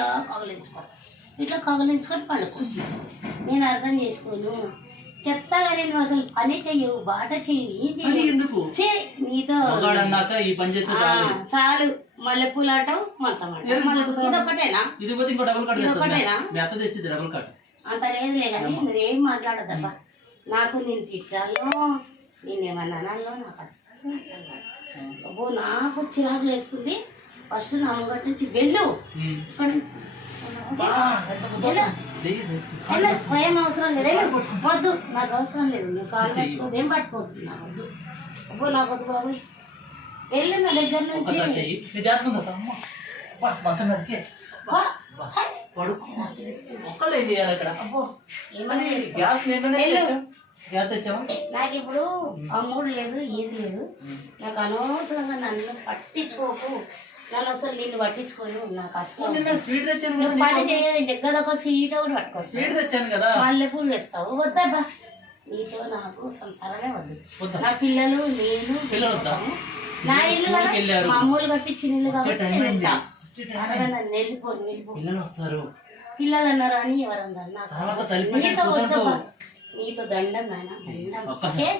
ఇట్లా కగిలించుకో. ఇట్లా కగిలించుకొని పండుకో. నేను అర్థం చేసుకోను. చెప్తాగా నేను అసలు పని చెయ్యవు బాట చెయ్యి చెయ్యవు? చే నీతో చాలు. మల్లెపూలు ఆటం మంచం? ఇదొకటేనా అంత లేదులే కానీ నువ్వేం మాట్లాడదబ్బా నాకు నేను తిట్టాలో అనాలో నాకు అస్సలు నాకు చిరాకు లేస్తుంది. ఫస్ట్ నా ముంగటి నుంచి వెళ్ళు. భయం అవసరం లేదు. వద్దు. నాకు అవసరం లేదు. నువ్వు కాళ్ళు ఏం పట్టుకోవద్దు? నా వద్దు. అబ్బో నాకు వద్దు బాబు వెళ్ళు నా దగ్గర నుంచి. నాకు ఇప్పుడు అమ్ముడు లేదు ఏది లేదు. నాకు అనవసరంగా నన్ను పట్టించుకోకు. నన్ను అసలు నిన్ను పట్టించుకోను నాకు అసలు స్వీట్ తెచ్చాను పని దగ్గర సీట్ ఒకటి పట్టుకోవచ్చు స్వీట్ తెచ్చాను కదా. మల్లెపూలు వేస్తావు. వద్దబ్బా. నీతో నాకు సంసారమే వద్దు. నా పిల్లలు నేను నా ఇల్లు కదా? మామూలు కట్టించిన ఇల్లు కాబట్టి నేను పిల్లలు అన్నారు అని ఎవరన్నారు నాకు నీతో. వద్దబ్బా. నీతో దండం నాయన దండం. ఏ.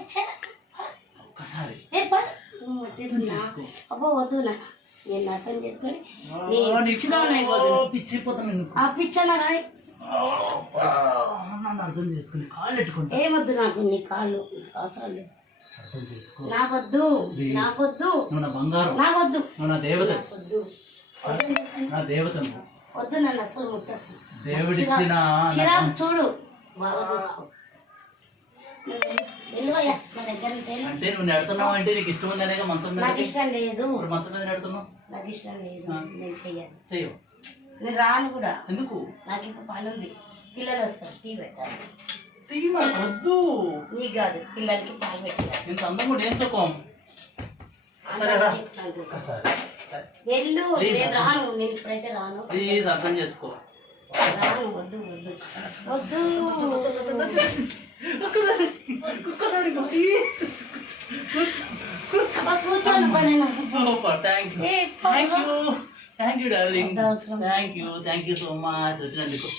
అబ్బో వద్దు నా నేను అర్థం చేసుకొని ఆ, నేను నీకు పిచ్చిదాన్ని అయిపోతున్నా. పిచ్చిపోతాను నీకు. ఆ పిచ్చనా కానీ నన్ను అర్థం చేసుకుని కాళ్ళు పెట్టుకుంటా ఏమొద్దు నాకు నీ కాళ్ళు నాకు అవసరం లేదు. అర్థం చేసుకో. నాకొద్దు. నాకొద్దు. నా బంగారం. నాకొద్దు. నా దేవత. నా దేవత వద్దు నన్ను అసలు ముట్టకు. దేవుడిచ్చిన చిరాకు చూడు. బాగా చూసుకో. అంటే నువ్వు నెడుతున్నావు అంటే నీకు ఇష్టం ఉందనే మంచం మీద? నాకు ఇష్టం లేదు. ఇప్పుడు మంచం మీద నెడుతున్నావు? నాకు ఇష్టం లేదు నేను చెయ్యాలి చెయ్యవు. నేను రాను కూడా. ఎందుకు? నాకు ఇప్పుడు పని ఉంది. పిల్లలు వస్తారు టీ పెట్టాలి. చెయ్యి మాకు వద్దు. నీకు కాదు పిల్లలకి పాలు పెట్టాలి ఇంత అందం కూడా ఏం సుఖం. వెళ్ళు. నేను రాను. నేను ఇప్పుడైతే రాను. ప్లీజ్ అర్థం చేసుకో. రాను వద్దు వద్దు వద్దు అబ్బా, కూర్చోను పని నాకు. Super thank you darling. Thank you thank you so much వచ్చినందుకు.